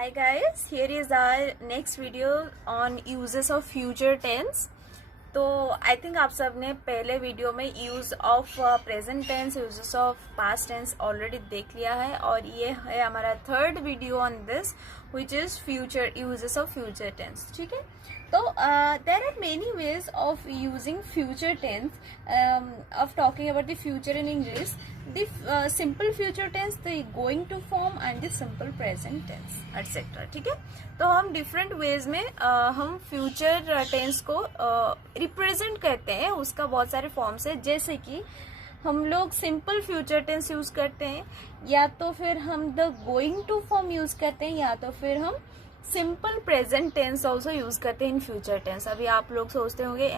Hi guys, here is our next video on uses of future tense. तो I think आप सब ने पहले वीडियो में use of present tense, uses of past tense already देख लिया है और ये है हमारा third video on this which is future uses of future tense. ठीक है, तो there are many ways of using future tense, of talking about the future in English. The simple future tense, the going to form and the simple present tense etc. ठीक है, तो हम different ways में हम future tense को represent करते हैं. उसका बहुत सारे फॉर्म्स है, जैसे कि हम लोग सिंपल फ्यूचर टेंस यूज करते हैं, या तो फिर हम the going to form use करते हैं, या तो फिर हम simple present tense also use करते हैं इन फ्यूचर टेंस. अभी आप लोग सोचते होंगे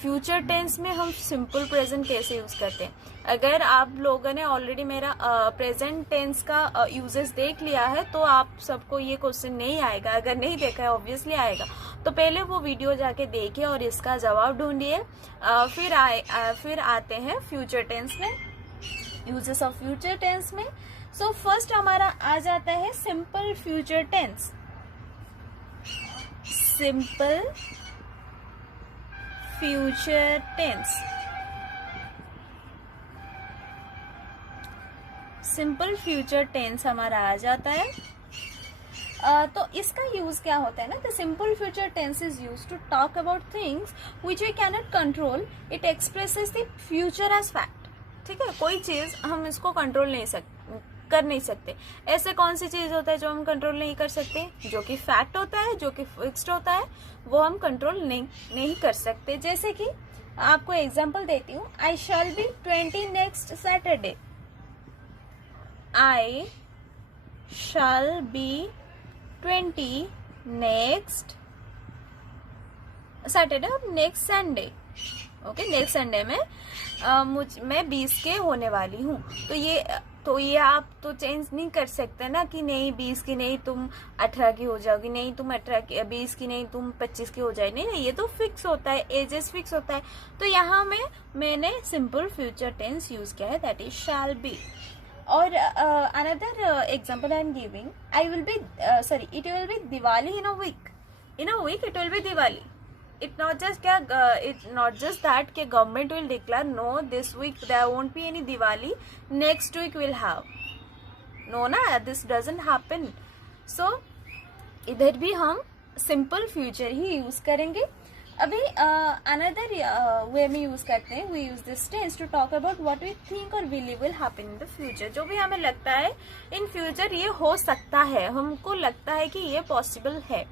फ्यूचर टेंस में हम सिंपल प्रेजेंट कैसे यूज करते हैं. अगर आप लोगों ने ऑलरेडी मेरा प्रेजेंट टेंस का यूजेस देख लिया है तो आप सबको ये क्वेश्चन नहीं आएगा. अगर नहीं देखा है ऑब्वियसली आएगा, तो पहले वो वीडियो जाके देखिए और इसका जवाब ढूंढिए. फिर आते हैं फ्यूचर टेंस में, यूजेस ऑफ फ्यूचर टेंस में. सो फर्स्ट हमारा आ जाता है simple future tense. Simple future tense. Simple future tense हमारा आ जाता है. तो इसका यूज क्या होता है ना, the simple future tense is use to talk about things which we can not control. It expresses the future as fact. ठीक है, कोई चीज हम इसको कंट्रोल कर नहीं सकते. ऐसे कौन सी चीज होता है जो हम कंट्रोल नहीं कर सकते, जो कि फैक्ट होता है, जो कि फिक्स्ड होता है, वो हम कंट्रोल नहीं कर सकते. जैसे कि आपको एग्जांपल देती हूँ, I shall be 20 next Saturday. I shall be 20 next Saturday और next Sunday. Okay, next Sunday में मैं 20 के होने वाली हूँ. तो ये आप तो चेंज नहीं कर सकते ना कि नहीं 20 की नहीं तुम 18 की हो जाओगी, नहीं तुम 20 की नहीं तुम 25 की हो जाएगी. नहीं, ये तो फिक्स होता है, एजेस फिक्स होता है. तो यहाँ मैंने सिंपल फ्यूचर टेंस यूज किया है, दैट इज शैल बी. और another example I am giving, it will be Diwali in a week. In a week it will be Diwali. It's not just that कि government will declare no, this week there won't be any Diwali, next week we'll have. No ना, this doesn't happen. So इधर भी हम simple future ही use करेंगे. अभी another way में use करते हैं, we use this tense to talk about what we think or believe will happen in the future. जो भी हमें लगता है इन फ्यूचर ये हो सकता है, हमको लगता है कि ये पॉसिबल है,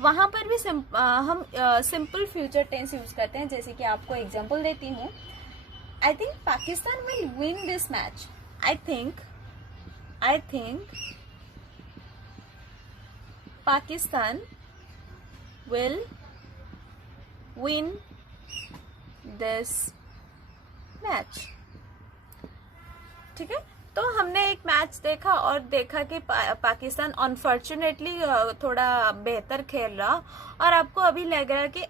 वहां पर भी हम सिंपल फ्यूचर टेंस यूज करते हैं. जैसे कि आपको एग्जांपल देती हूँ, I think Pakistan will win this match. I think Pakistan will win this match. ठीक है, तो हमने एक मैच देखा और देखा कि पाकिस्तान अनफॉर्चुनेटली थोड़ा बेहतर खेल रहा, और आपको अभी लग रहा है कि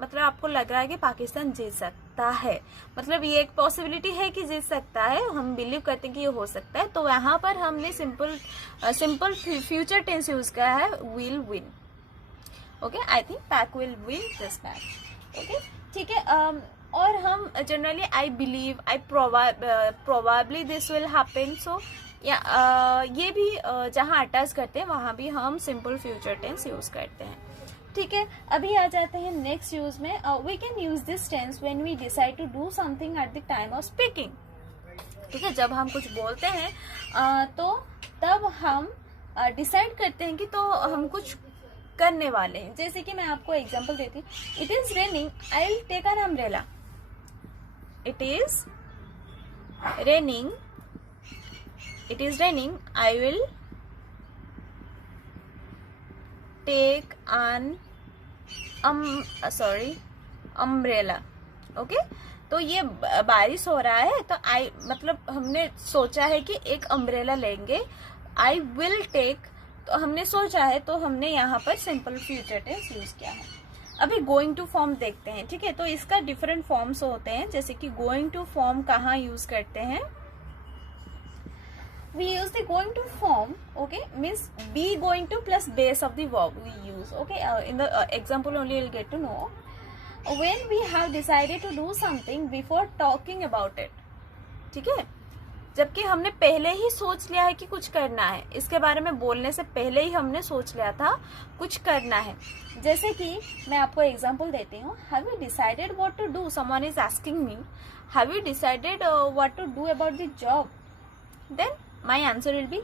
मतलब आपको लग रहा है कि पाकिस्तान जीत सकता है, मतलब ये एक पॉसिबिलिटी है कि जीत सकता है, हम बिलीव करते हैं कि ये हो सकता है. तो यहाँ पर हमने सिंपल फ्यूचर टेंस यूज किया है, will win. Okay, I think Pak will win this match. Okay, ठीक है. और हम generally I believe, I probably this will happen. So ये भी जहाँ अटैच करते हैं वहां भी हम सिंपल फ्यूचर टेंस यूज करते हैं. ठीक है, अभी आ जाते हैं नेक्स्ट यूज में. We can use this tense when we decide to do something at the time of speaking. ठीक है, जब हम कुछ बोलते हैं तो तब हम डिसाइड करते हैं कि तो हम कुछ करने वाले हैं. जैसे कि मैं आपको एग्जांपल देती हूँ, it is raining, I will take an umbrella. It is raining, I will take an umbrella. Okay, तो ये बारिश हो रहा है तो मतलब हमने सोचा है कि एक अम्ब्रेला लेंगे. I will take, तो हमने सोचा है, तो हमने यहाँ पर सिंपल फ्यूचर टेंस यूज किया है. अभी गोइंग टू फॉर्म देखते हैं. ठीक है, तो इसका डिफरेंट फॉर्म्स होते हैं. जैसे कि गोइंग टू फॉर्म कहाँ यूज करते हैं, we use the going to form. Okay, means be going to plus base of the verb we use. Okay, in the example only you'll get to know. When we have decided to do something before talking about it. ठीक है, जबकि हमने पहले ही सोच लिया है कि कुछ करना है, इसके बारे में बोलने से पहले ही हमने सोच लिया था कुछ करना है. जैसे कि मैं आपको एग्जांपल देती हूँ. Have you decided what to do? Someone is asking me, have you decided what to do about the job? Then my answer will be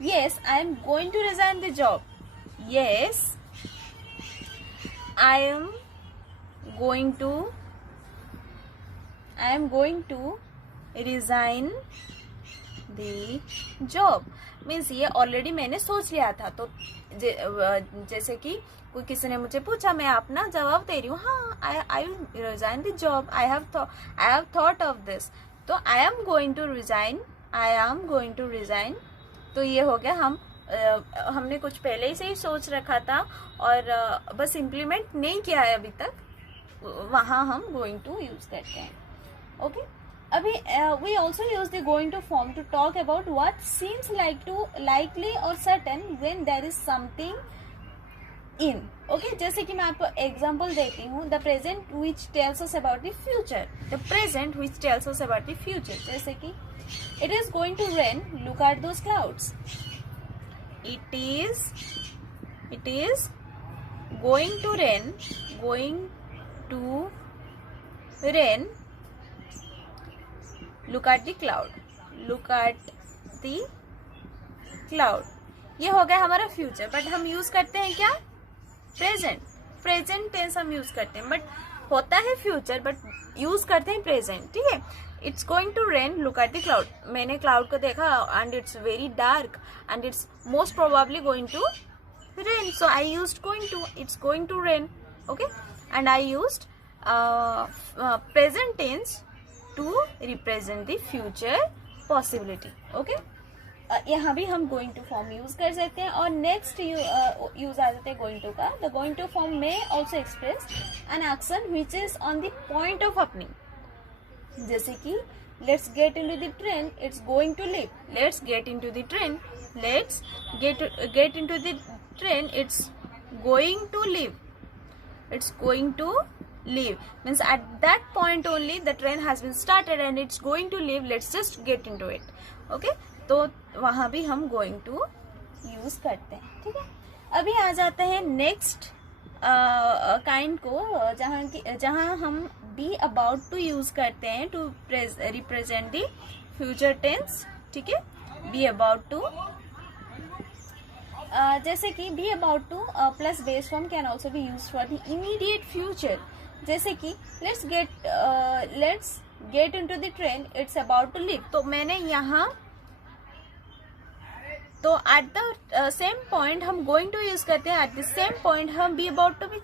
yes, I am going to resign the job. Yes, I am going to resign the job. Means ये already मैंने सोच लिया था. तो जैसे कि कोई किसी ने मुझे पूछा, मैं अपना जवाब दे रही हूँ, हाँ, I will resign the job, I have thought of this. तो I am going to resign. तो ये हो गया, हमने कुछ पहले ही से ही सोच रखा था और बस इम्प्लीमेंट नहीं किया है अभी तक, वहाँ हम गोइंग टू यूज करते हैं. ओके, अभी we also use the going to form to talk about what seems likely और certain when there is something in. Okay, जैसे कि मैं आपको एग्जांपल देती हूँ. The present which tells us about the future. The present which tells us about the future. जैसे कि it is going to rain, look at those clouds. It is going to rain, look at the cloud. ये हो गया हमारा future. But हम use करते हैं क्या? प्रेजेंट टेंस हम यूज करते हैं, बट होता है फ्यूचर, बट यूज करते हैं प्रेजेंट. ठीक है, it's going to rain, look at the cloud. मैंने क्लाउड को देखा and it's very dark and it's most probably going to rain, so I used going to. It's going to rain. Okay, and I used present tense to represent the future possibility. Okay, यहाँ भी हम going to form use कर सकते हैं. और next use आ जाते हैं गोइंग टू का. द गोइंग टू फॉर्म में also express an action which is on the point of happening. जैसे कि let's get into the train, it's going to leave. Let's get into the train, let's get into the train, it's going to leave. It's going to leave means at that point only the train has been started and it's going to leave, let's just get into it. okay, तो वहां भी हम going to use करते हैं. ठीक है, अभी आ जाते हैं नेक्स्ट काइंड को, जहां हम बी अबाउट टू यूज करते हैं to represent the future tense. ठीक है, बी अबाउट टू. जैसे कि be about to plus base form can also be use for the immediate future. जैसे कि let's get into the train, it's about to leave. तो मैंने यहाँ, तो एट द सेम पॉइंट हम गोइंग टू यूज करते हैं, एट द सेम पॉइंट हम बी अबाउट टू भी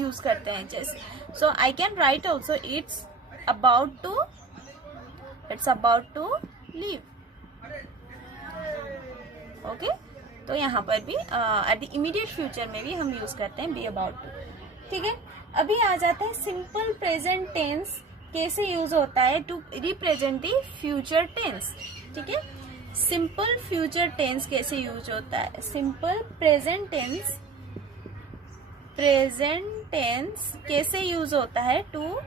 यूज करते हैं. जैसे so I can write also it's about to leave. Okay, तो यहाँ पर भी एट द इमीडिएट फ्यूचर में भी हम यूज करते हैं बी अबाउट टू. ठीक है, अभी आ जाते हैं सिंपल प्रेजेंट टेंस कैसे यूज होता है to represent the future tense. ठीक है, सिंपल फ्यूचर टेंस कैसे यूज होता है. सिंपल प्रेजेंट टेंस कैसे यूज होता है टू,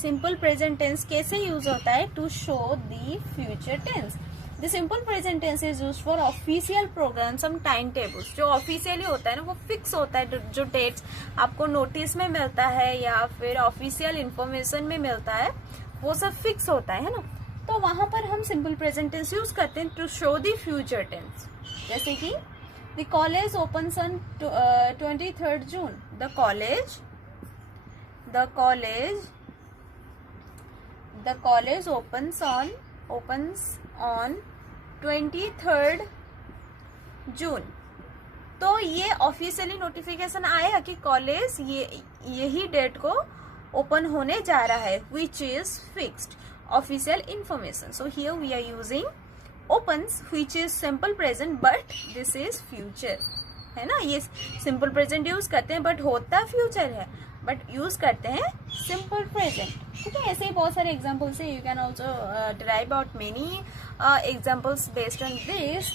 सिंपल प्रेजेंट टेंस कैसे यूज होता है to show the future tense. The simple present tense is used for official program, some time tables. जो ऑफिशियली होता है ना, वो फिक्स होता है. जो डेट्स आपको नोटिस में मिलता है या फिर ऑफिशियल इंफॉर्मेशन में मिलता है, वो सब फिक्स होता है ना. तो वहां पर हम सिंपल प्रेजेंट टेंस यूज करते हैं to show the future tense. जैसे कि the college opens on 23rd June. The college opens on 23rd June. तो ये ऑफिशियली नोटिफिकेशन आया कि कॉलेज यही डेट को ओपन होने जा रहा है, which is fixed official information. So here we are using opens, which is simple present, but this is future. है ना, ये सिंपल प्रेजेंट यूज करते हैं बट होता फ्यूचर है. बट यूज करते हैं सिंपल प्रेजेंट, ठीक है। ऐसे ही बहुत सारे एग्जाम्पल्स है, you can also derive out many examples based on this.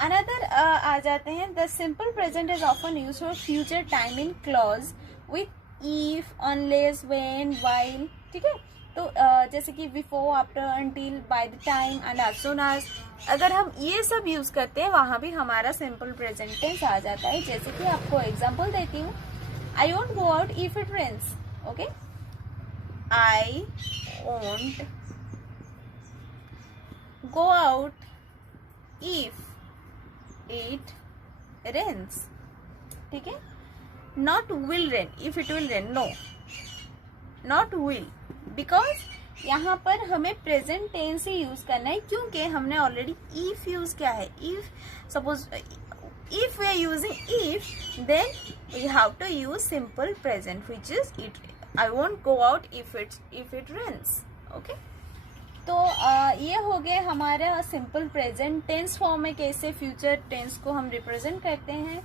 Another आ जाते हैं, the simple present is often use for future time in clause with if, unless, when, while, ठीक है। तो जैसे कि before, after, until, by the time and as soon as, अगर हम ये सब यूज करते हैं वहां भी हमारा सिंपल प्रेजेंट टेंस आ जाता है। जैसे कि आपको एग्जांपल देती हूँ, I won't go out if it rains, okay, I won't go out if it rains, ठीक है। Not will rain, if it will rain, no, not will, because यहाँ पर हमें प्रेजेंट टेंस ही यूज करना है, क्योंकि हमने ऑलरेडी इफ यूज किया है। If suppose if we are using if, then we have to use simple present which is it, I won't go out if it rains, okay. तो ये हो गए हमारा सिंपल प्रेजेंट टेंस फॉर्म में कैसे future tense को हम represent करते हैं।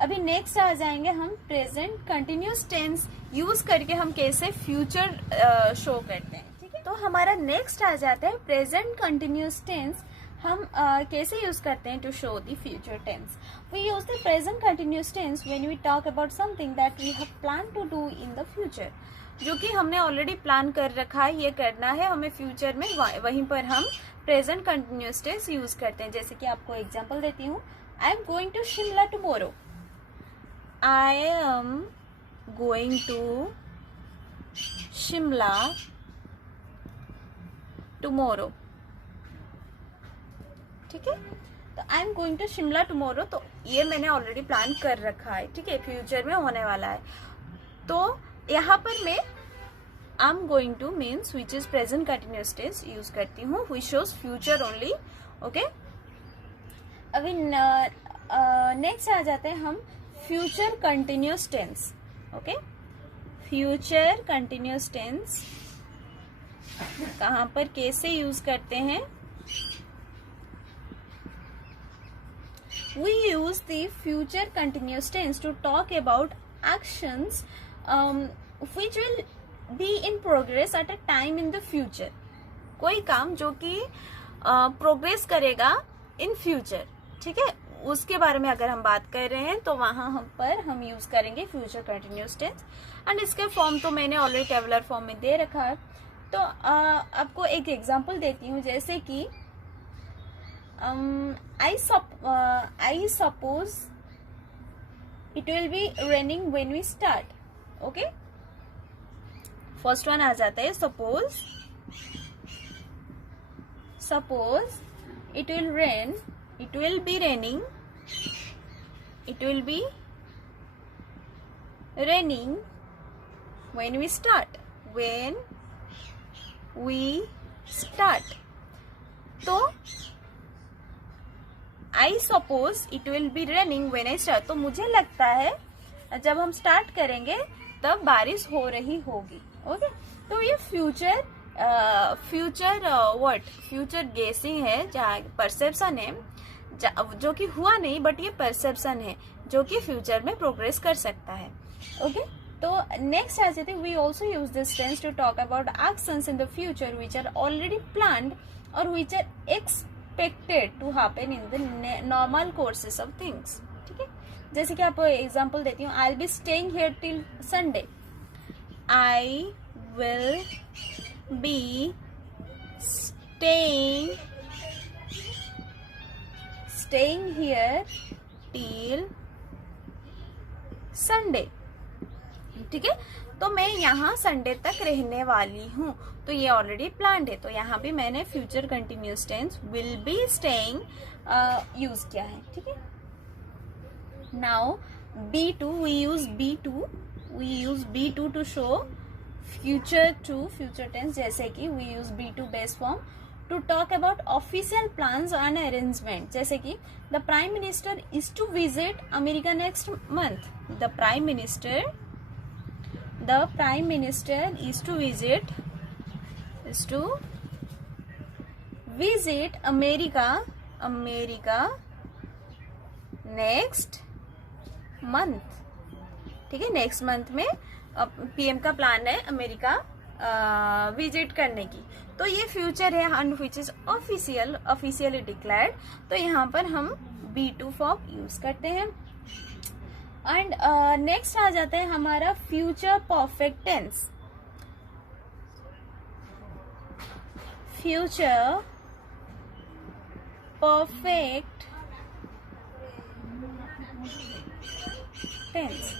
अभी नेक्स्ट आ जाएंगे हम प्रेजेंट कंटिन्यूस टेंस यूज करके हम कैसे फ्यूचर शो करते हैं, ठीक है। तो हमारा नेक्स्ट आ जाता है प्रेजेंट कंटिन्यूस टेंस, हम कैसे यूज करते हैं to show the future tense. We use the present continuous tense when we talk about something that we have plan to do in the future, जो कि हमने ऑलरेडी प्लान कर रखा है, ये करना है हमें फ्यूचर में, वहीं पर हम प्रेजेंट कंटिन्यूस टेंस यूज करते हैं। जैसे कि आपको एग्जांपल देती हूँ, I am going to Shimla tomorrow, I am going to Shimla tomorrow, ठीक है। तो I am going to Shimla tomorrow, तो ये मैंने ऑलरेडी प्लान कर रखा है, ठीक है, फ्यूचर में होने वाला है। तो यहाँ पर मैं I am going to means which is present continuous tense use करती हूँ, which shows future only, okay. अभी नेक्स्ट आ जाते हैं हम future continuous tense, okay. Future continuous tense कहाँ पर कैसे यूज करते हैं, we use the future continuous tense to talk about actions which will be in progress at a time in the future, कोई काम जो कि प्रोग्रेस करेगा इन फ्यूचर, ठीक है, उसके बारे में अगर हम बात कर रहे हैं तो वहां हम यूज करेंगे फ्यूचर कंटिन्यूस टेंस। एंड इसके फॉर्म तो मैंने ऑलरेडी टेबुलर फॉर्म में दे रखा है। तो आपको एक एग्जांपल देती हूँ, जैसे कि I suppose it will be raining when we start, okay। First one आ जाता है suppose it will rain, it will be raining, it will be raining when we start, तो I suppose it will be raining when I start, तो मुझे लगता है जब हम स्टार्ट करेंगे तब बारिश हो रही होगी, ओके। तो ये फ्यूचर गेसिंग है, जहाँ परसेप्शन है, जो कि हुआ नहीं बट ये परसेप्शन है जो कि फ्यूचर में प्रोग्रेस कर सकता है, ओके। तो नेक्स्ट आ जाते हैं, we also use this tense to talk about actions in the future which are already planned और which are expected to happen in the normal courses of things, ठीक है। जैसे कि आपको एग्जांपल देती हूँ, I will be staying here till Sunday, I will be staying here till Sunday, ठीक है। तो मैं यहाँ संडे तक रहने वाली हूँ, तो ये ऑलरेडी प्लान्ड है, तो यहाँ भी मैंने future continuous tense will be staying use किया है, ठीक है। Now B2, we use B2 to show future tense, जैसे कि we use B2 base form to talk about official plans and arrangement, जैसे कि the prime minister is to visit America next month, the prime minister is to visit America next month, ठीक है। Next month में PM का plan है America visit करने की, तो ये फ्यूचर है and which is officially declared, तो यहाँ पर हम B2 फॉर्म यूज करते हैं। एंड नेक्स्ट आ जाता है हमारा future perfect tense. Future perfect tense,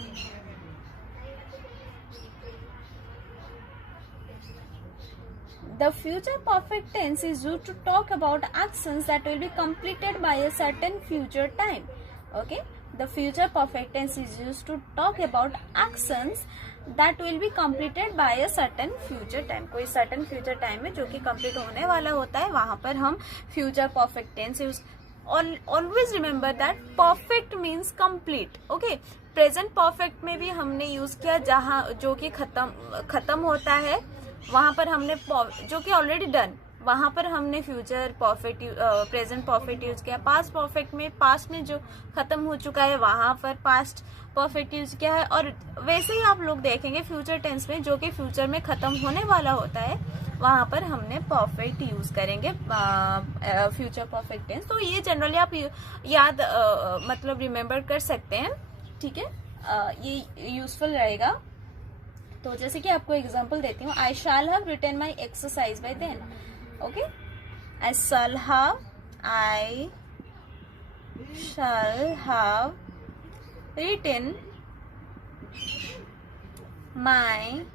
the future perfect tense is used to talk about actions that will be completed by a certain future time. Okay, the future perfect tense is used to talk about actions that will be completed by a certain future time. कोई certain future time में जो कि complete होने वाला होता है, वहां पर हम future perfect tense use। Always remember that perfect means complete. Okay, present perfect में भी हमने यूज किया, जहां जो कि खत्म होता है वहां पर हमने, जो कि ऑलरेडी डन, वहां पर हमने future perfect present perfect use किया। पास्ट परफेक्ट में पास्ट में जो खत्म हो चुका है वहां पर पास्ट परफेक्ट यूज किया है। और वैसे ही आप लोग देखेंगे फ्यूचर टेंस में जो कि फ्यूचर में खत्म होने वाला होता है, वहां पर हमने परफेक्ट यूज करेंगे फ्यूचर परफेक्ट टेंस। तो ये जनरली आप याद मतलब रिमेम्बर कर सकते हैं, ठीक है, ये यूजफुल रहेगा। तो जैसे कि आपको एग्जांपल देती हूँ, I shall have written my exercise by then. Okay, I shall have written my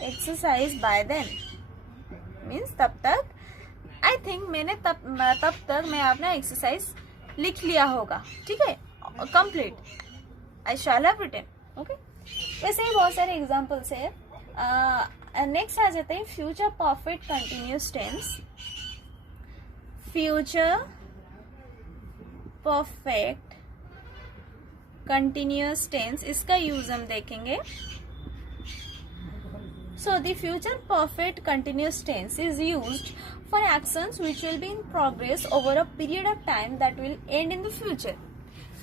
exercise by then means तब तक, आई थिंक मैंने तब तक मैं अपना एक्सरसाइज लिख लिया होगा, ठीक है, complete. I shall have written. Okay? वैसे ही बहुत सारे एग्जाम्पल्स है। नेक्स्ट आ जाते हैं future perfect continuous tense. Future perfect continuous tense, इसका यूज हम देखेंगे। So the future perfect continuous tense is used for actions which will be in progress over a period of time that will end in the future.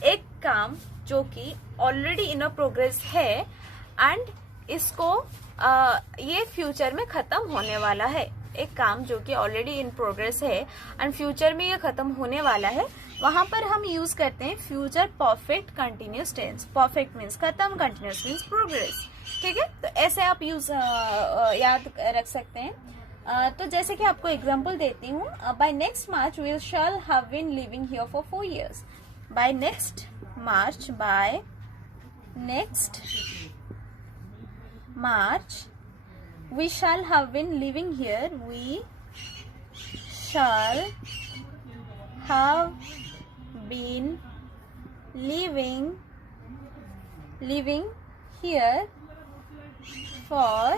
एक काम जो कि already in a progress है and इसको ये future में खत्म होने वाला है। एक काम जो कि ऑलरेडी इन प्रोग्रेस है एंड फ्यूचर में ये खत्म होने वाला है, वहां पर हम यूज करते हैं future perfect continuous tense. Perfect means खत्म, कंटिन्यूस मीन्स प्रोग्रेस, ठीक है। तो ऐसे आप यूज याद रख सकते हैं। तो जैसे कि आपको एग्जांपल देती हूँ, by next March we shall have been living here for 4 years। by next March we shall have been living here, we shall have been living here for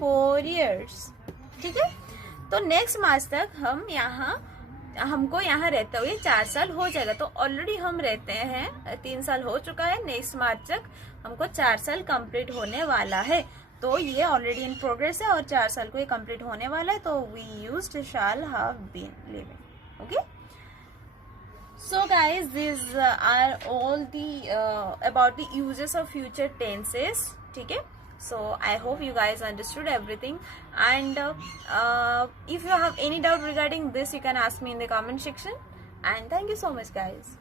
4 years, ठीक है। तो नेक्स्ट मार्च तक हमको यहाँ रहते हुए 4 साल हो जाएगा। तो ऑलरेडी हम रहते हैं 3 साल हो चुका है, नेक्स्ट मार्च तक हमको 4 साल कंप्लीट होने वाला है। तो ये ऑलरेडी इन प्रोग्रेस है और 4 साल को ये कंप्लीट होने वाला है, तो we used shall have been living. Okay, so guys this are all the about the uses of future tenses, ठीक है। So I hope you guys understood everything, and if you have any doubt regarding this, you can ask me in the comment section, and thank you so much guys.